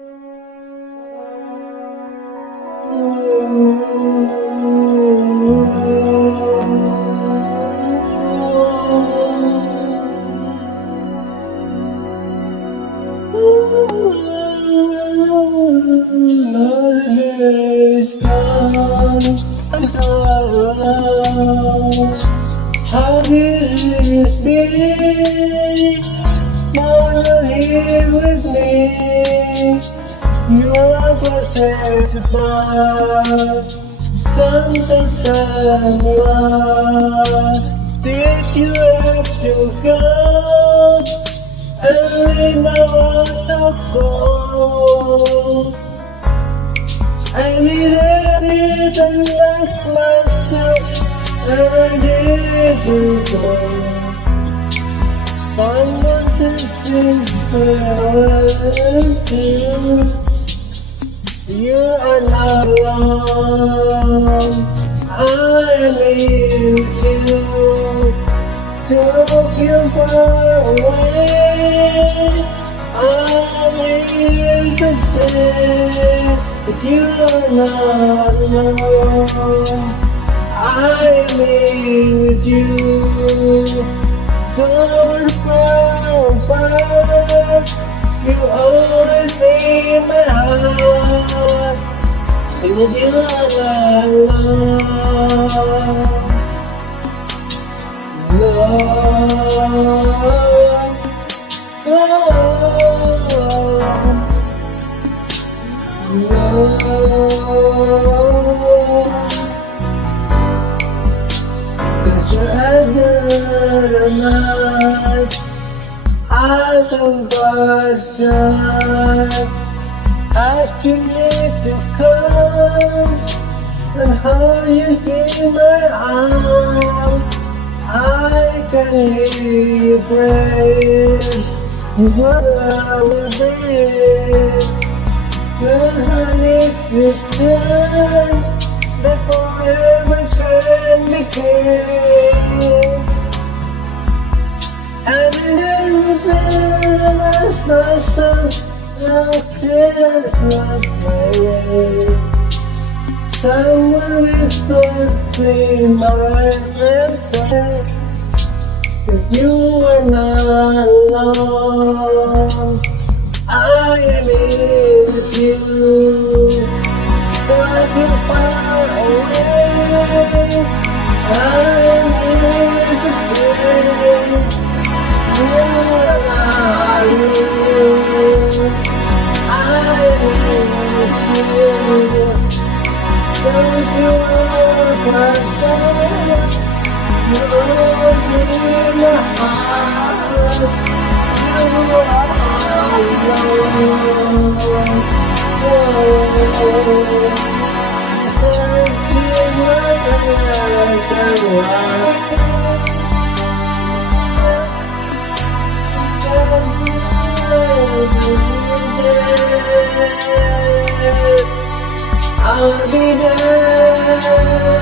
How do you speak? Now you're here with me. You are so satisfied. Something's done wrong. Did you have to go and leave my heart of gold? I needed it and left myself, and I didn't go. Someone to sing to. You are not alone. I need you. Took you far away. I need to stay, but you are not alone. I need you. Don't fall apart. You always be in my heart. Because you are not alone. Cause you're under night, out of water, asking me to come and hold you in my arms. I can hear you praise what I will be. When honey you turn, that forever can be clear. And then realize myself, love is not way. Someone will free my life. If you are not alone, I need you. But you're far away. I need to stay. You are not alone. I need you. Don't you walk like you always in my heart. You are alone. Thank you, my I'll be there.